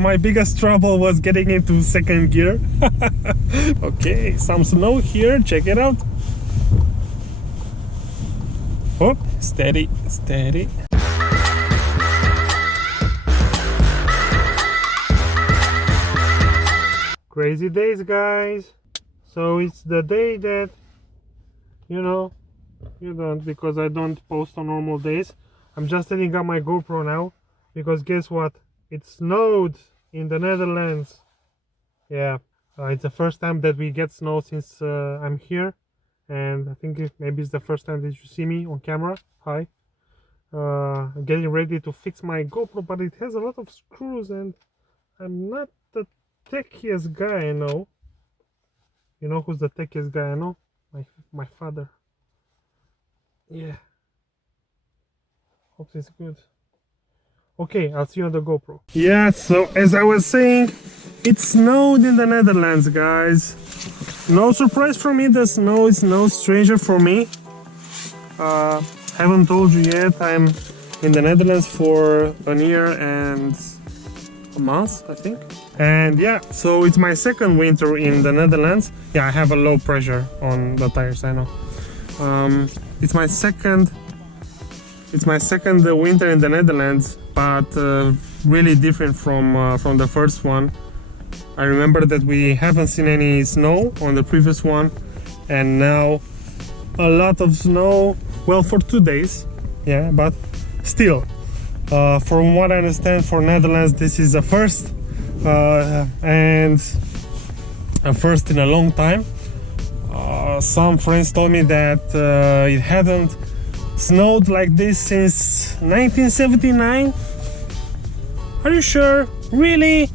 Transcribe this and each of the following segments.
My biggest trouble was getting into second gear. Okay, some snow here, check it out. Oh, steady, steady. Crazy days, guys. So it's the day that, you know, you don't, because I don't post on normal days. I'm just setting up my GoPro now, because guess what? It snowed in the Netherlands. Yeah, it's the first time that we get snow since I'm here, and I think maybe it's the first time that you see me on camera. Hi. I'm getting ready to fix my GoPro, but it has a lot of screws, and I'm not the techiest guy I know. You know who's the techiest guy I know? My father. Yeah. Hope it's good. Okay, I'll see you on the GoPro. Yeah, so as I was saying, it snowed in the Netherlands, guys. No surprise for me, the snow is no stranger for me. Haven't told you yet, I'm in the Netherlands for a year and a month, I think. And yeah, so it's my second winter in the Netherlands. Yeah, I have a low pressure on the tires, I know. It's my second winter in the Netherlands, but really different from the first one. I remember that we haven't seen any snow on the previous one, and now a lot of snow. Well, for 2 days, yeah, but still, from what I understand, for Netherlands this is a first, and a first in a long time. Some friends told me that it hadn't snowed like this since 1979. Are you sure? Really?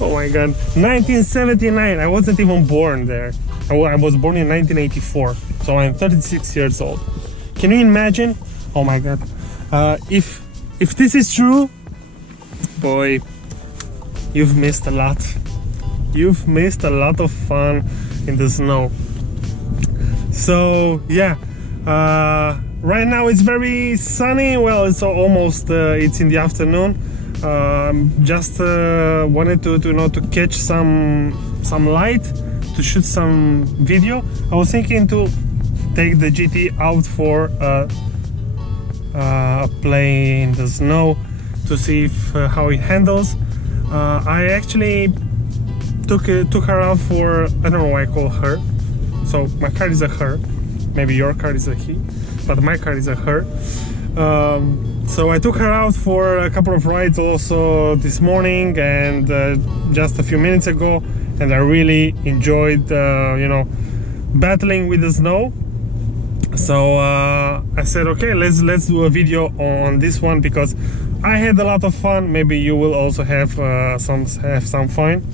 Oh my god, 1979. I wasn't even born there. I was born in 1984, so I'm 36 years old. Can you imagine? Oh my god. If this is true, boy, you've missed a lot. You've missed a lot of fun in the snow. So yeah, right now it's very sunny. Well, it's almost it's in the afternoon. Just wanted to catch some light to shoot some video. I was thinking to take the GTE out for a play in the snow to see if how it handles. I actually took her out for, I don't know why I call her. So my car is a her. Maybe your car is a he, but my car is a her. So I took her out for a couple of rides also this morning and just a few minutes ago, and I really enjoyed you know, battling with the snow. So I said, okay, let's do a video on this one, because I had a lot of fun. Maybe you will also have some fun.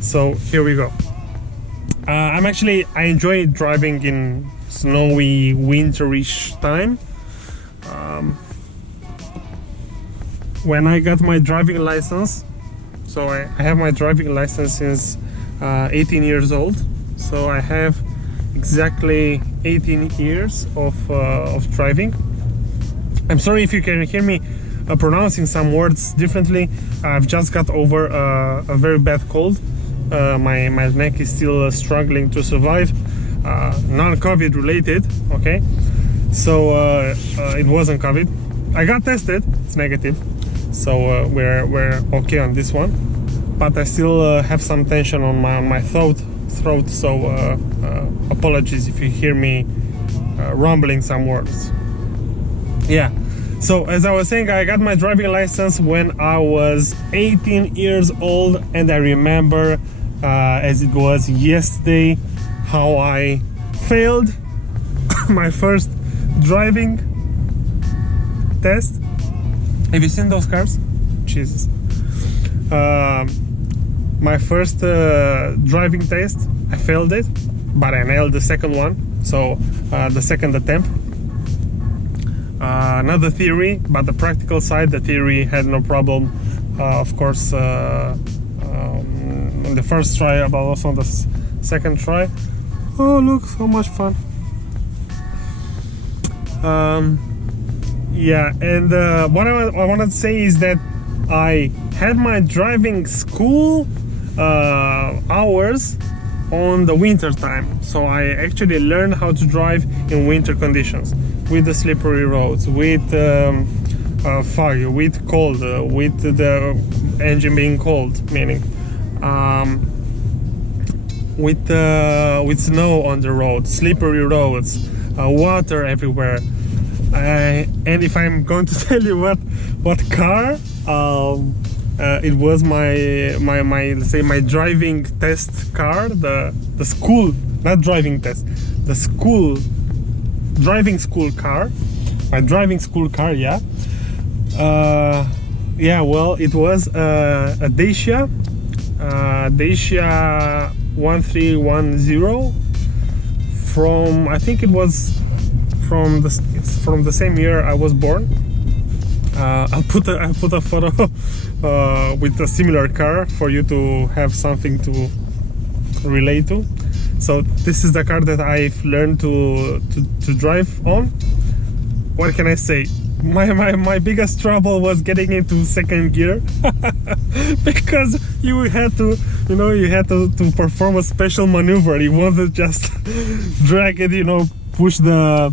So here we go. I enjoy driving in snowy, winterish time. When I got my driving license, so I have my driving license since 18 years old. So I have exactly 18 years of driving. I'm sorry if you can hear me pronouncing some words differently. I've just got over a very bad cold. My neck is still struggling to survive. Non-COVID related, okay? So it wasn't COVID. I got tested, it's negative. So we're okay on this one. But I still have some tension on my throat. So apologies if you hear me rumbling some words. Yeah. So as I was saying, I got my driving license when I was 18 years old, and I remember as it was yesterday how I failed my first driving test. Have you seen those cars? Jesus. My first driving test, I failed it, but I nailed the second one. So the second attempt. Another theory, but the practical side, the theory had no problem. Of course, on the first try, but also on the second try. Oh, look, so much fun. Yeah, and what I wanted to say is that I had my driving school hours on the winter time, so I actually learned how to drive in winter conditions, with the slippery roads, with fog, with cold, with the engine being cold, meaning with snow on the road, slippery roads, water everywhere. And if I'm going to tell you what car, it was my let's say my driving test car, the school, not driving test, the school driving school car, my driving school car. Yeah, well, it was a Dacia 1310 from, I think it was from the same year I was born. I'll put a photo with a similar car for you to have something to relate to. So this is the car that I've learned to drive on. What can I say? My biggest trouble was getting into second gear because you had to perform a special maneuver. You want to just drag it, push the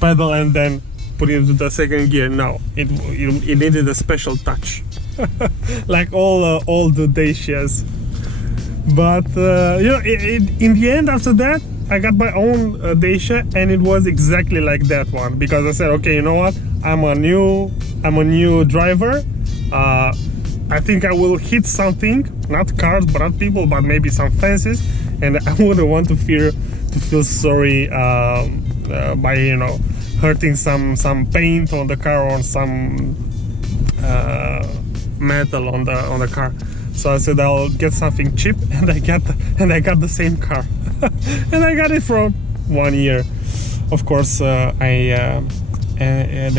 pedal and then put it into the second gear. No, it needed a special touch, like all the Dacias. But in the end, after that, I got my own Dacia, and it was exactly like that one, because I said, okay, you know what? I'm a new driver. I think I will hit something, not cars, but not people, but maybe some fences, and I wouldn't want to feel sorry by hurting some paint on the car or some metal on the car. So I said I'll get something cheap, and I got the same car, and I got it for 1 year. Of course, the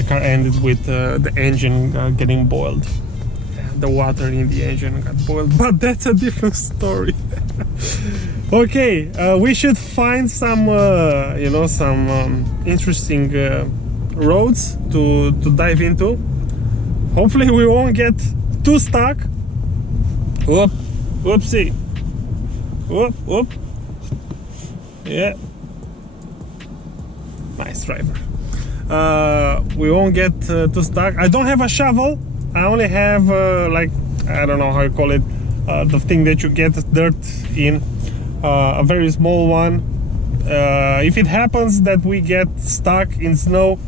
car ended with the engine getting boiled. The water in the engine got boiled, but that's a different story. Okay, we should find some interesting roads to dive into. Hopefully we won't get too stuck. Whoopsie. Whoop. Yeah. Nice driver. We won't get too stuck. I don't have a shovel. I only have I don't know how you call it, the thing that you get dirt in, a very small one. If it happens that we get stuck in snow,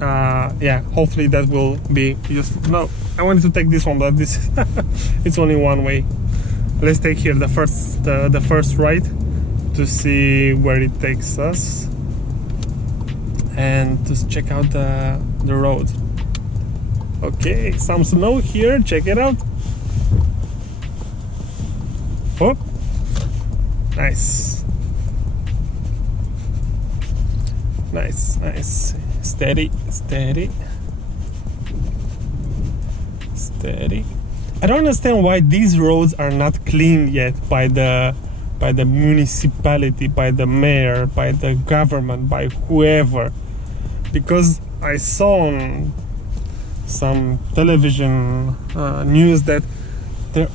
hopefully that will be useful. No, I wanted to take this one, but this it's only one way. Let's take here the first right to see where it takes us, and just check out the road. Okay, some snow here, check it out. Oh, nice. Steady. I don't understand why these roads are not cleaned yet by the municipality, by the mayor, by the government, by whoever. Because I saw on some television news that they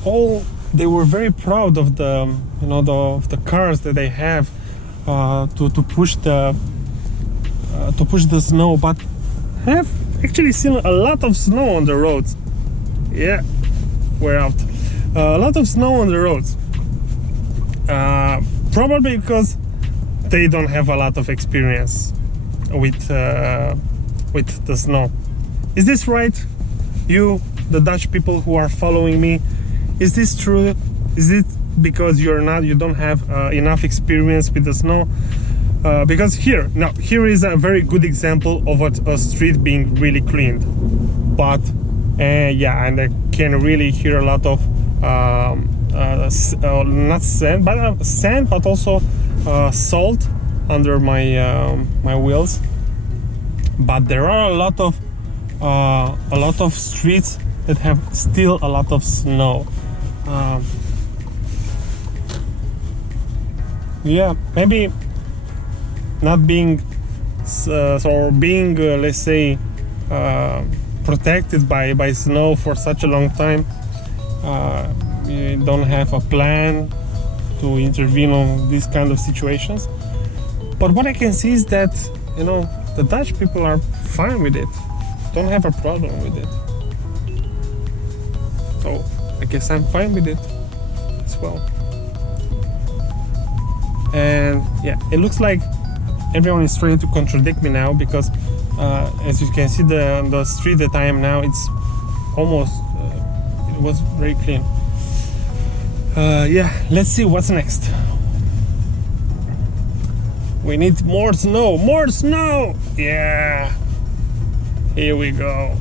were very proud of the cars that they have to push the snow, but have actually seen a lot of snow on the roads. Yeah, we're out. A lot of snow on the roads. Probably because they don't have a lot of experience with the snow. Is this right? You, the Dutch people who are following me, is this true? Is it because you don't have enough experience with the snow? Because here is a very good example of a street being really cleaned. But and I can really hear a lot of not sand, but also salt under my wheels. But there are a lot of streets that have still a lot of snow. Maybe not being being let's say protected by snow for such a long time. You don't have a plan to intervene on these kind of situations. But what I can see is that, you know, the Dutch people are fine with it, don't have a problem with it. So I guess I'm fine with it as well. And yeah, it looks like everyone is trying to contradict me now, because as you can see, the street that I am now, it's almost it was very clean. Yeah, let's see what's next. We need more snow, more snow. Yeah, here we go.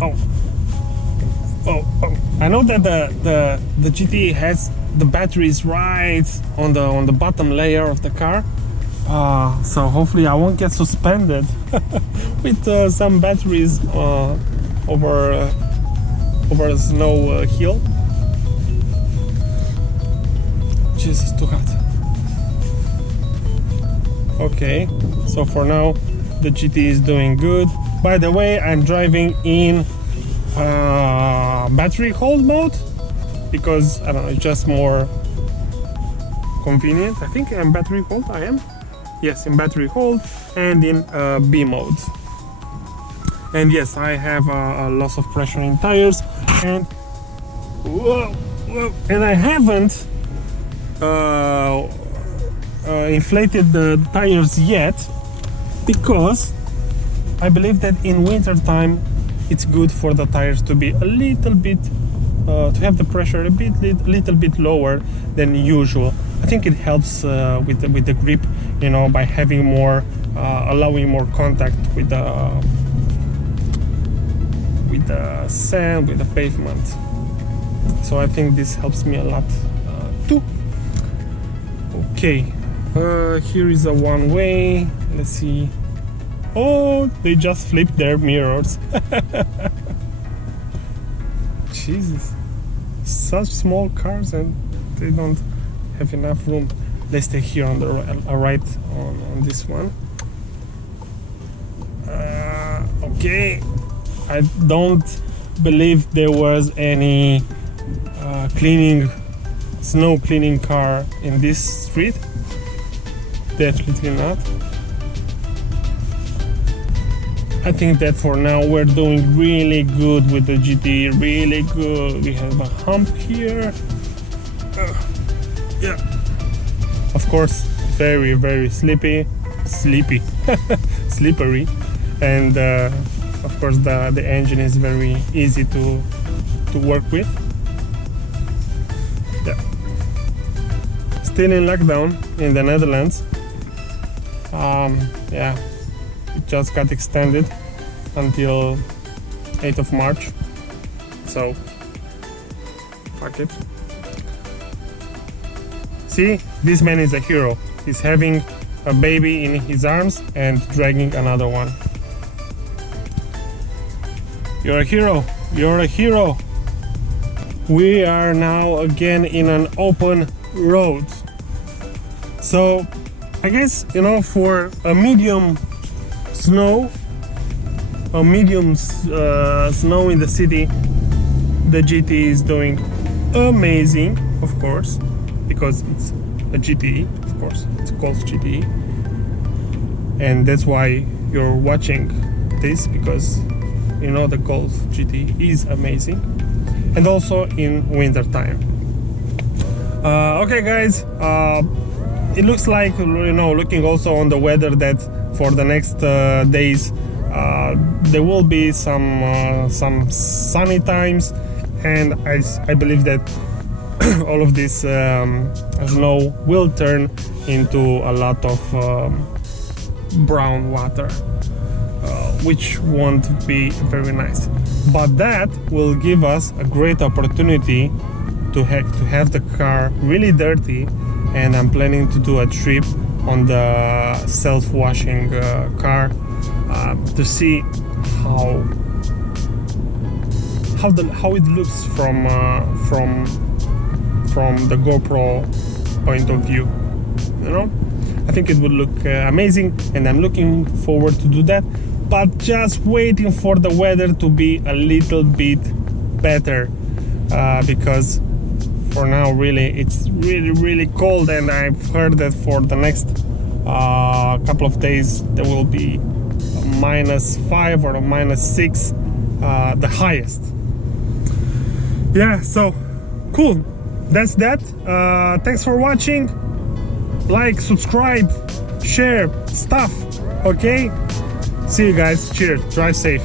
Oh, I know that the GTE has the batteries right on the bottom layer of the car, so hopefully I won't get suspended with some batteries over a snow hill. Jesus, too hot. Okay, so for now the GTE is doing good. By the way, I'm driving in battery hold mode, because I don't know, it's just more convenient. I think I'm battery hold. I am, yes, in battery hold and in B mode. And yes, I have a loss of pressure in tires, and and I haven't inflated the tires yet, because I believe that in winter time it's good for the tires to be a little bit to have the pressure a little bit lower than usual. I think it helps with the grip, you know, by having more allowing more contact with the sand, with the pavement. So I think this helps me a lot too. Okay, here is a one way. Let's see. Oh, they just flipped their mirrors. Jesus, such small cars, and they don't have enough room. Let's stay here on the right on this one. Okay, I don't believe there was any snow cleaning car in this street. Definitely not. I think that for now we're doing really good with the GTE, really good. We have a hump here. Yeah. Of course, very, very slippery, slippery, and of course the engine is very easy to work with. Yeah. Still in lockdown in the Netherlands. Yeah. It just got extended until 8th of March, so fuck it. See, this man is a hero. He's having a baby in his arms and dragging another one. You're a hero, you're a hero. We are now again in an open road. So I guess, you know, for a medium snow in the city, the GTE is doing amazing, of course, because it's a GTE, of course, it's called GTE, and that's why you're watching this, because you know the Golf GTE is amazing, and also in winter time. Okay guys, it looks like, you know, looking also on the weather, that for the next days there will be some sunny times, and I believe that all of this snow will turn into a lot of brown water, which won't be very nice. But that will give us a great opportunity to have the car really dirty, and I'm planning to do a trip on the self-washing car to see how it looks from the GoPro point of view. You know, I think it would look amazing, and I'm looking forward to do that. but just waiting for the weather to be a little bit better, because for now really it's really cold, and I've heard that for the next couple of days there will be -5 or -6, the highest. Yeah, so cool, that's that. Thanks for watching. Like, subscribe, share stuff. Okay, see you guys. Cheers, drive safe.